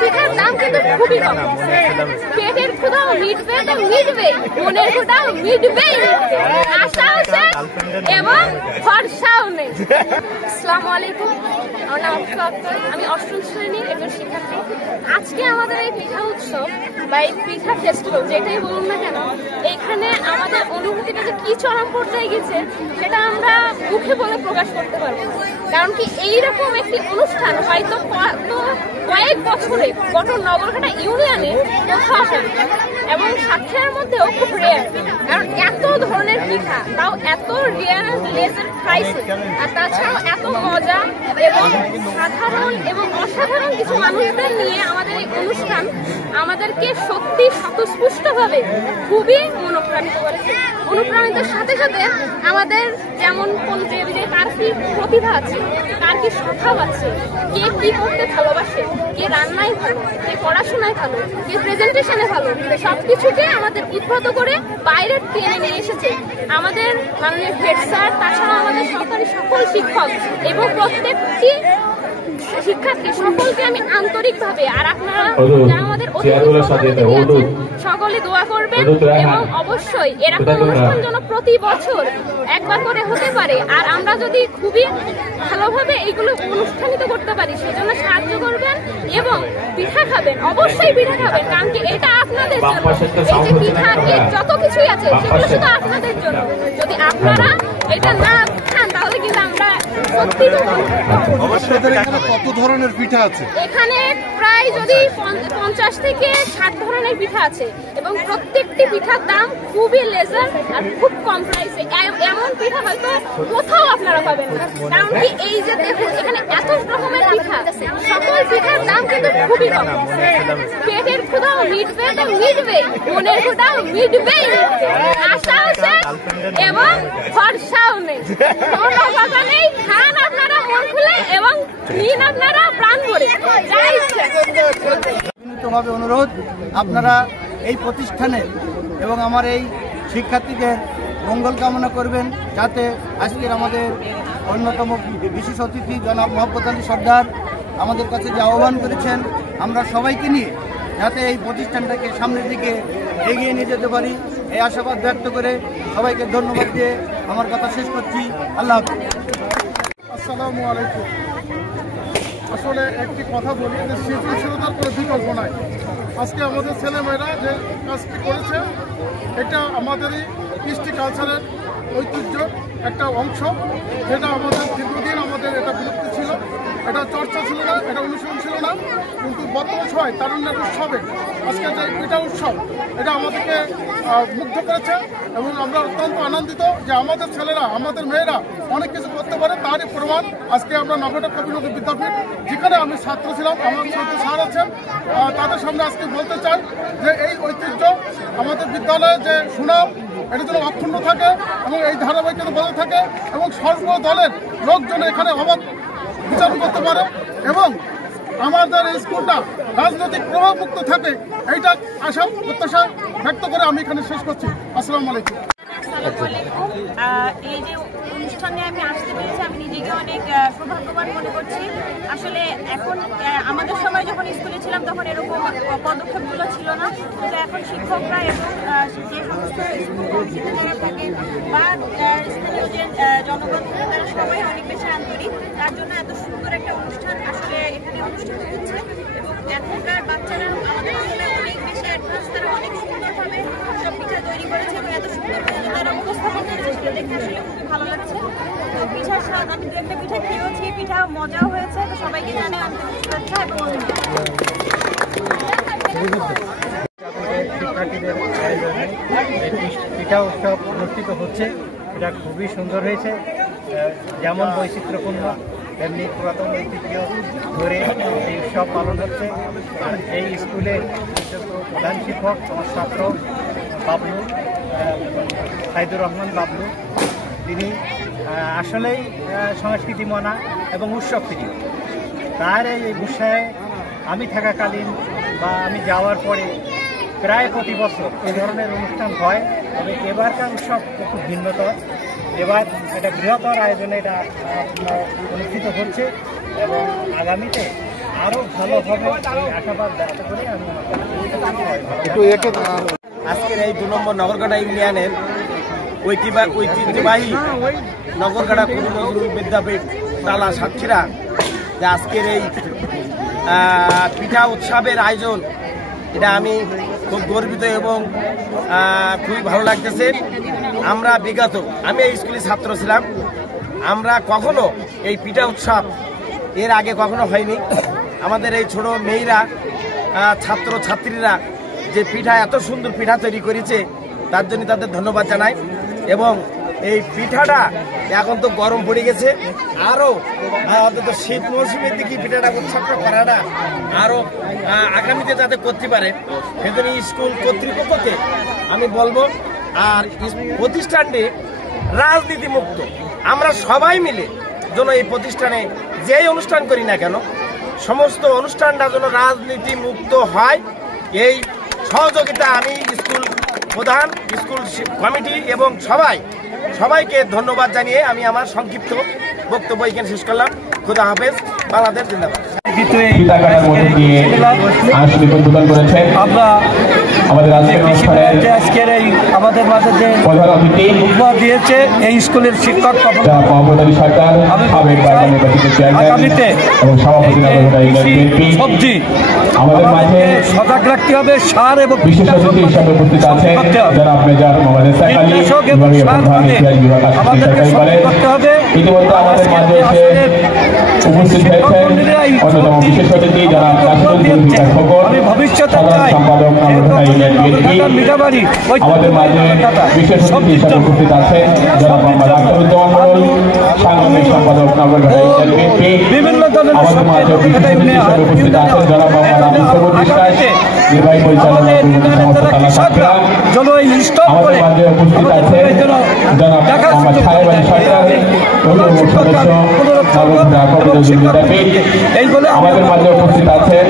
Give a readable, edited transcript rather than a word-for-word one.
পিঠার দাম কিন্তু খুবই কম। পেটের ক্ষুধাও মিটবে তো মিটবে, মনের ক্ষুধাও মিটবেই, আশাও শেষ এবং ভরসাও নেই। আসসালামু আলাইকুম, আমার নাম অক্ষয়, আমি অষ্টম শ্রেণীর একজন শিক্ষার্থী। আজকে আমাদের এই পিঠা উৎসব বা এই পিঠা ফেস্টিভ্যাল যেটাই বলুন না কেন, এখানে আমাদের অনুভূতিটা যে কি চরম পর্যায়ে গেছে সেটা আমরা মুখে বলে প্রকাশ করতে পারবো। কারণ কি এইরকম একটি অনুষ্ঠান হয়তো কয়েক বছরে গোটা নগরঘাটা ইউনিয়নে কোথাও হয় এবং সাতক্ষীরার মধ্যেও খুব রেয়ার। কারণ এত ধরনের পিঠা, তাও এত রেয়ার লেজের প্রাইসে, আর তাছাড়াও এত মজা এবং সাধারণ এবং অসাধারণ কিছু মানুষদের নিয়ে আমাদের এই অনুষ্ঠান আমাদেরকে সত্যি স্বতঃস্ফূর্তভাবে খুবই অনুপ্রাণিত করেছে। অনুপ্রাণিতের সাথে সাথে আমাদের যেমন যে কার কি প্রতিভা আছে, কার কি স্বভাব আছে, কে কি করতে ভালোবাসে, কে রান্নায় ভালো, কে পড়াশোনায় ভালো, কে প্রেজেন্টেশনে ভালো, সবকিছুকে আমাদের উদ্বুদ্ধ করে বাইরে টেনে নিয়ে এসেছে আমাদের মাননীয় হেড স্যার, তাছাড়া আমাদের সরকারি সকল শিক্ষক এবং প্রত্যেকটি শিক্ষার্থী সকলকে আমি আন্তরিকভাবে, আর আপনারা যারা আমাদের সকলে দোয়া করবেন এবং অবশ্যই এরকম অনুষ্ঠান যেন প্রতি বছর একবার করে হতে পারে। আর আমরা যদি খুবই ভালোভাবে এইগুলো অনুষ্ঠানিত করতে পারি সেজন্য সাহায্য করবেন এবং পিঠা খাবেন, অবশ্যই পিঠা খাবেন, কারণ কি এটা আপনাদের জন্য। এই যে পিঠা কেক যত কিছুই আছে সেগুলো শুধু আপনাদের জন্য। যদি আপনারা এটা না খান তাহলে কিন্তু আমরা সত্যি কত ধরনের পিঠা আছে এখানে প্রায় যদি 50 থেকে 60 ধরনের পিঠা আছে এবং প্রত্যেকটি পিঠার দাম খুবই লেজার আর খুব কম প্রাইসে। এমন পিঠা হয়তো কোথাও আপনারা পাবেন না। কারণ কি এই যে দেখুন এখানে এত রকমের পিঠা, সকল পিঠার দাম কিন্তু খুবই কম। পেটের ক্ষুধাও মিটবে তো মিটবে, মনের ক্ষুধাও মিটবেই, আশাও শেষ এবং ভরসাও নেই। কোনো কথা নেই, খান আপনারা মন খুলে এবং নিন আপনারা প্রাণ ভরে, যা ইচ্ছা। বিনীতভাবে অনুরোধ আপনারা এই প্রতিষ্ঠানে এবং আমার এই শিক্ষার্থীদের মঙ্গল কামনা করবেন, যাতে আজকের আমাদের অন্যতম বিশেষ অতিথি জনাব মোহাম্মদ আলী সর্দার আমাদের কাছে যে আহ্বান করেছেন, আমরা সবাইকে নিয়ে যাতে এই প্রতিষ্ঠানটাকে সামনের দিকে এগিয়ে নিয়ে যেতে পারি, এই আশাবাদ ব্যক্ত করে সবাইকে ধন্যবাদ দিয়ে আমার কথা শেষ করছি। আল্লাহ হাফেজ। আসসালামু আলাইকুম। আসলে একটি কথা বলি যে সৃজনশীলতার কোনো বিকল্প নাই। আজকে আমাদের ছেলেমেয়েরা যে কাজটি করেছে এটা আমাদেরই কৃষ্টি কালচারের ঐতিহ্য একটা অংশ, যেটা আমাদের দীর্ঘদিন আমাদের এটা বিলুপ্তি ছিল, এটা চর্চা ছিল না, এটা অনুশীলন ছিল না। কিন্তু বর্তমান সময় তারুণ্যের উৎসবে আজকে যে পিঠা উৎসব এটা আমাদেরকে মুগ্ধ করেছে এবং আমরা অত্যন্ত আনন্দিত যে আমাদের ছেলেরা, আমাদের মেয়েরা অনেক কিছু করতে পারে। তারই প্রমাণ আজকে আমরা নগরঘাটা কবিনদী বিদ্যাপীঠ, যেখানে আমি ছাত্র ছিলাম, আমার ছাত্র স্যার আছেন, তাদের সামনে আজকে বলতে চাই যে এই ঐতিহ্য আমাদের বিদ্যালয়ে যে সুনাম এটা যেন অক্ষুণ্ণ থাকে এবং এই ধারাবাহিকতা বজায় থাকে এবং সর্বদলের লোকজন এখানে অবাধ বিচারণ করতে পারে এবং আমাদের এই স্কুলটা রাজনৈতিক প্রভাবমুক্ত থাকে, এইটা আশা প্রত্যাশা ব্যক্ত করে আমি এখানে শেষ করছি। আসসালামু আলাইকুম। এই যে অনুষ্ঠানে আমি আসতে পেরেছি আমি নিজেকে অনেক সৌভাগ্যবান মনে করছি। আসলে এখন আমাদের সময় যখন স্কুলে ছিলাম তখন এরকম পদক্ষেপগুলো ছিল না, কিন্তু এখন শিক্ষকরা এবং যে সমস্ত স্কুল কমিটিতে যারা থাকে বা স্থানীয় যে জনগণ তারা সবাই অনেক বেশি আন্তরিক, তার জন্য এত সুন্দর একটা অনুষ্ঠান আসলে এখানে অনুষ্ঠিত হচ্ছে এবং এখনকার বাচ্চারা আমাদের অনেক বেশি অ্যাডভান্স, তারা অনেক সুন্দরভাবে সব পিঠা তৈরি করেছে এবং এত সুন্দরভাবে তারা উপস্থাপন করেছে, সেটা দেখে আসলে খুবই ভালো লাগছে। তো পিঠার স্বাদ, আমি দু একটা পিঠা খেয়েওছি, পিঠা মজাও হয়েছে। তো সবাইকে জানে আন্তরিক শুভেচ্ছা এবং শিক্ষার্থীদের আয়োজনে পিঠা উৎসব অনুষ্ঠিত হচ্ছে, এটা খুবই সুন্দর হয়েছে। যেমন বৈচিত্র্যপূর্ণ তেমনি পুরাতন ঐতিহ্য ধরে এই উৎসব পালন হচ্ছে। এই স্কুলে প্রধান শিক্ষক আমার ছাত্র বাবলু, সাইদুর রহমান বাবলু, তিনি আসলেই সংস্কৃতি মনা এবং উৎসব প্রিয়। তার এই উৎসাহে আমি থাকাকালীন বা আমি যাওয়ার পরে প্রায় প্রতি বছর এই ধরনের অনুষ্ঠান হয়, তবে এবারকার উৎসব খুব ভিন্নতর। এবার এটা বৃহত্তর আয়োজনে এটা অনুষ্ঠিত হচ্ছে এবং আগামীতে আরও ভালো হবে এই আশাবাদ ব্যক্ত করে আমি আজকের এই 2 নম্বর নগরকাটা ইউনিয়নের ঐতিহ্যবাহী নগরকাটা নজরুল বিদ্যাপীঠ টালা সাতক্ষীরা যে আজকের এই পিঠা উৎসবের আয়োজন, এটা আমি খুব গর্বিত এবং খুবই ভালো লাগতেছে। আমরা বিগত আমি এই স্কুলের ছাত্র ছিলাম, আমরা কখনো এই পিঠা উৎসব এর আগে কখনো হয়নি। আমাদের এই ছোট মেয়েরা ছাত্র ছাত্রীরা যে পিঠা এত সুন্দর পিঠা তৈরি করেছে তার জন্য তাদের ধন্যবাদ জানাই। এবং এই পিঠাটা এখন তো গরম পড়ে গেছে, আরও অন্তত শীত মৌসুমের দিকে পিঠাটা উৎসবটা করাটা আরও আগামীতে যাতে করতে পারে সেজন্য স্কুল কর্তৃপক্ষকে আমি বলবো। আর প্রতিষ্ঠানটি রাজনীতি মুক্ত, আমরা সবাই মিলে যেন এই প্রতিষ্ঠানে যেই অনুষ্ঠান করি না কেন সমস্ত অনুষ্ঠানটা যেন রাজনীতি মুক্ত হয়, এই সহযোগিতা আমি স্কুল প্রধান, স্কুল কমিটি এবং সবাইকে ধন্যবাদ জানিয়ে আমি আমার সংক্ষিপ্ত বক্তব্য এখানে শেষ করলাম। খুদা হাফেজ, বাংলাদেশ জিন্দাবাদ। আমরা আমাদের আজকের এই আমাদের মাঝে যে উপহার দিয়েছে এই স্কুলের শিক্ষক আগামীতে সবজি আমাদের মাঝে সজাগ রাখতে হবে, সার এবং আমাদেরকে করতে হবে। উপস্থিত হয়েছেন অন্যতম বিশেষ অতিথি যারা আমি ভবিষ্যতে চাই আমাদের মাঝে বিশেষ অতিথি হিসেবে উপস্থিত আছেন যারা সাংগঠনিক সম্পাদক বিভিন্ন ধরনের আমাদের মাঝে বিশেষ অতিথি হিসেবে উপস্থিত আছেন যারা নির্বাহী পরিচালক আমাদের মাঝে উপস্থিত আছেন যারা আমার ছায়াবাড়ি সরকার সদস্য আমাদের মাঝে উপস্থিত আছেন।